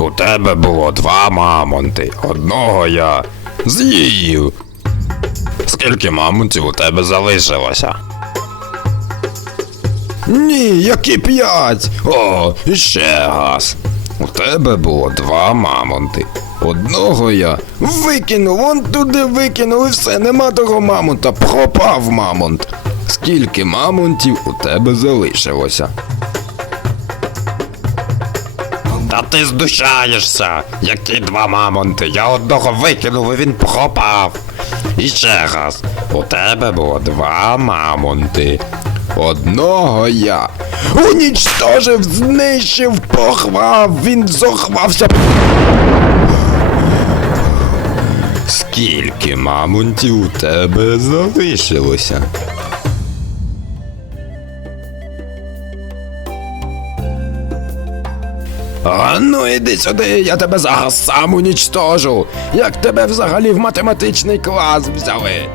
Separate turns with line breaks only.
У тебе було два мамонти. Одного я з'їв. Скільки мамонтів у тебе залишилося? Ні, які п'ять. О, іще газ. У тебе було два мамонти. Одного я викинув, вон туди викинув і все, нема того мамонта, пропав мамонт. Скільки мамонтів у тебе залишилося? Та ти здушаєшся! Які два мамонти? Я одного викинув і він пропав. І ще раз, у тебе було два мамонти. Одного я унічтожив, знищив, похвав, він зохвався. Скільки мамонтів у тебе залишилося? А ну іди сюди, я тебе зараз сам унічтожу. Як тебе взагалі в математичний клас взяли?